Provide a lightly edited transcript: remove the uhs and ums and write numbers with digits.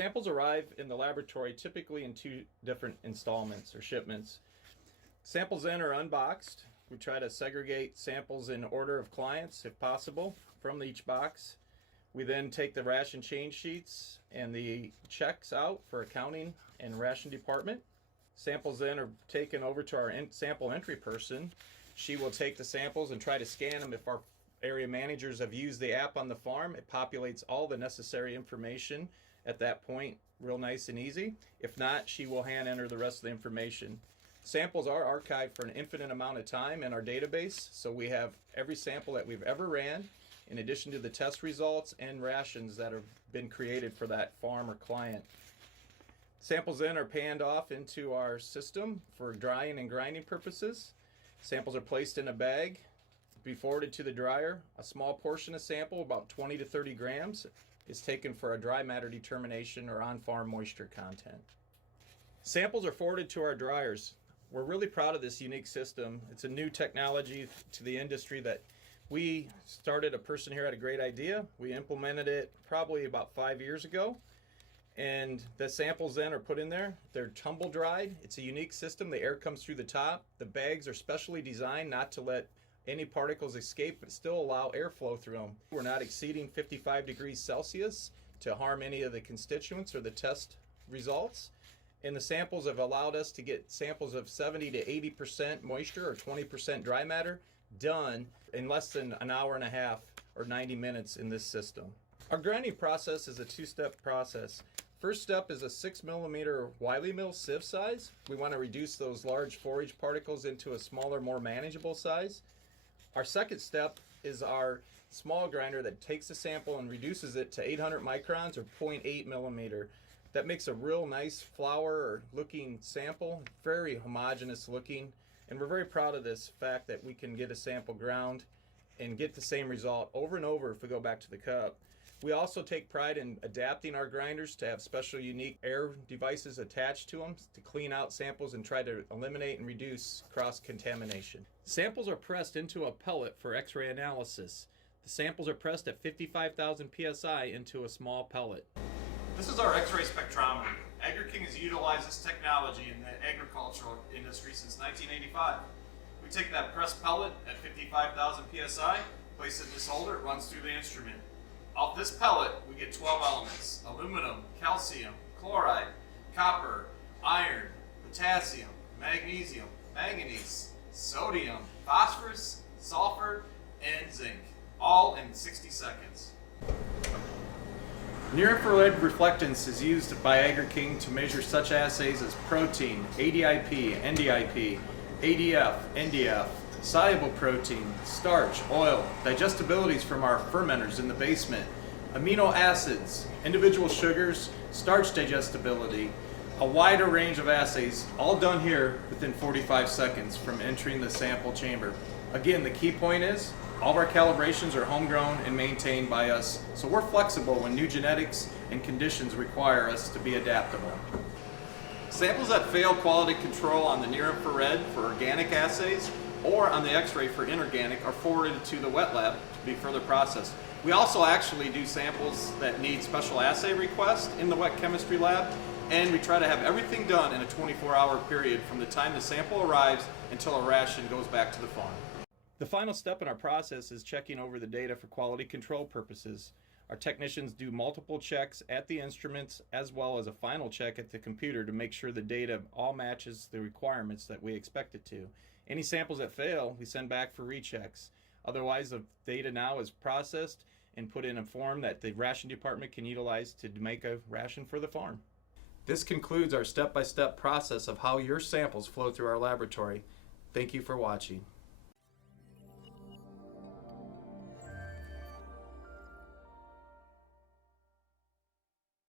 Samples arrive in the laboratory typically in two different installments or shipments. Samples in are unboxed. We try to segregate samples in order of clients, if possible, from each box. We then take the ration change sheets and the checks out for accounting and ration department. Samples then are taken over to our sample entry person. She will take the samples and try to scan them. If our area managers have used the app on the farm, it populates all the necessary information at that point, real nice and easy. If not, she will hand enter the rest of the information. Samples are archived for an infinite amount of time in our database, so we have every sample that we've ever ran, in addition to the test results and rations that have been created for that farm or client. Samples then are panned off into our system for drying and grinding purposes. Samples are placed in a bag, be forwarded to the dryer. A small portion of sample, about 20 to 30 grams, is taken for a dry matter determination or on-farm moisture content. Samples are forwarded to our dryers. We're really proud of this unique system. It's a new technology to the industry that we started. A person here had a great idea. We implemented it probably about 5 years ago. And the samples then are put in there. They're tumble dried. It's a unique system. The air comes through the top. The bags are specially designed not to let any particles escape, but still allow airflow through them. We're not exceeding 55 degrees Celsius to harm any of the constituents or the test results. And the samples have allowed us to get samples of 70 to 80% moisture or 20% dry matter done in less than an hour and a half or 90 minutes in this system. Our grinding process is a two-step process. First step is a 6mm Wiley mill sieve size. We want to reduce those large forage particles into a smaller, more manageable size. Our second step is our small grinder that takes the sample and reduces it to 800 microns or 0.8 millimeter. That makes a real nice flour looking sample, very homogeneous looking, and we're very proud of this fact that we can get a sample ground and get the same result over and over if we go back to the cup. We also take pride in adapting our grinders to have special unique air devices attached to them to clean out samples and try to eliminate and reduce cross-contamination. Samples are pressed into a pellet for X-ray analysis. The samples are pressed at 55,000 psi into a small pellet. This is our X-ray spectrometer. Agri-King has utilized this technology in the agricultural industry since 1985. We take that pressed pellet at 55,000 psi, place it in this holder, it runs through the instrument. Off this pellet, we get 12 elements: aluminum, calcium, chloride, copper, iron, potassium, magnesium, manganese, sodium, phosphorus, sulfur, and zinc, all in 60 seconds. Near-infrared reflectance is used by Agri-King to measure such assays as protein, ADIP, NDIP, ADF, NDF, soluble protein, starch, oil, digestibilities from our fermenters in the basement, amino acids, individual sugars, starch digestibility, a wider range of assays, all done here within 45 seconds from entering the sample chamber. Again, the key point is all of our calibrations are homegrown and maintained by us, so we're flexible when new genetics and conditions require us to be adaptable. Samples that fail quality control on the near-infrared for organic assays or on the X-ray for inorganic are forwarded to the wet lab to be further processed. We also actually do samples that need special assay requests in the wet chemistry lab, and we try to have everything done in a 24-hour period from the time the sample arrives until a ration goes back to the farm. The final step in our process is checking over the data for quality control purposes. Our technicians do multiple checks at the instruments as well as a final check at the computer to make sure the data all matches the requirements that we expect it to. Any samples that fail, we send back for rechecks. Otherwise, the data now is processed and put in a form that the ration department can utilize to make a ration for the farm. This concludes our step-by-step process of how your samples flow through our laboratory. Thank you for watching.